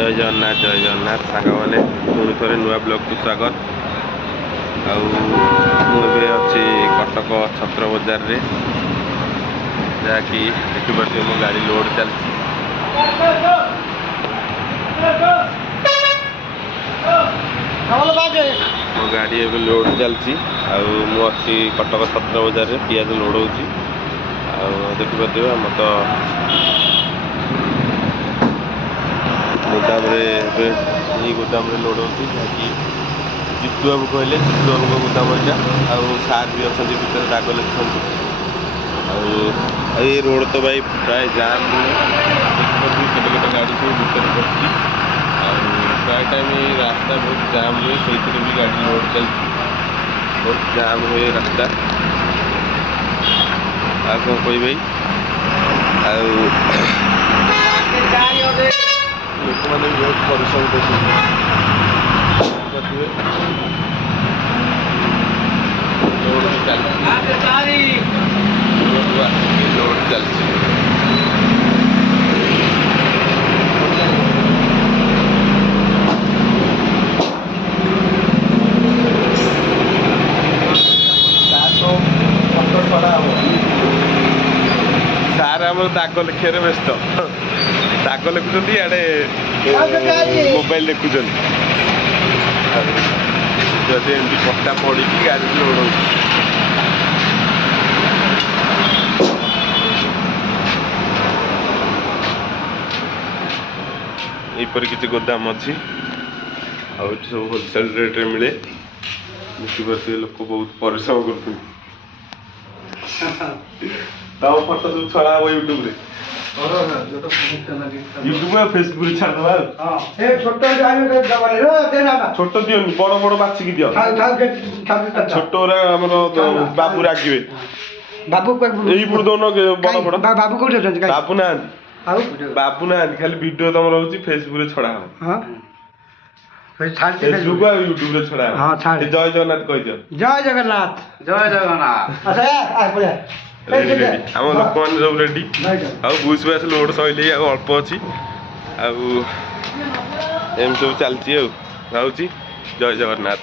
जय जगन्नाथ सांग मैंने पुणी थे नुआ ब्लॉग को स्वागत। मुझे अच्छी कटक छत्र बजार रे जहाँकि देखिए मो गाड़ी लोड चलती मो गाड़ी एवं लोड चलती अच्छी कटक छत्र बजार रे पियाज लोड हो देखिए आम तो गोदाम गोदाम लोड होती जितु बाबू कहले जितु बाबू गोदाम यहाँ सार भी अच्छा भर दाग लिखुं ये रोड तो भाई प्राय जाम केटे केटे गाड़ी सब भर पड़ी प्राय टाइम रास्ता बहुत जाम हुए से भी गाड़ी लोड चलती बहुत जाम हुए रास्ता कौन कह भाई लोक मैंने बहुत परिश्रम लोड चलती सार आम दाग लिखे व्यस्त दाग लिखुं इे मोबाइल देखुं जदि एमती पट्टा पड़ी गाड़ी लोड हो किसी गोदाम अच्छी सब होलसेल रेट रे मिले देखिए लोक बहुत परिश्रम कर फटो सब छड़ा हम यूट्यूब रे यूट्यूब में फेसबुक रे छाड़ दबा छोट दियोनी बड़ बड़ बाछी दियो छोट हमर बाबू रागिबे बाबू एई पुर दोनो बड़ बड़ बाबू कोठी अछन बाबू ना बाबू ना खाली वीडियो तमर होची फेसबुक रे छड़ा हां फेसबुक और यूट्यूब रे छड़ा हां जय जगन्नाथ कह दियो जय जगन्नाथ अच्छा आ पड़े आम लोक मैंने सब रेडी बुश बास लोड सैले अल्प अच्छी एम सब चलती जय जगन्नाथ।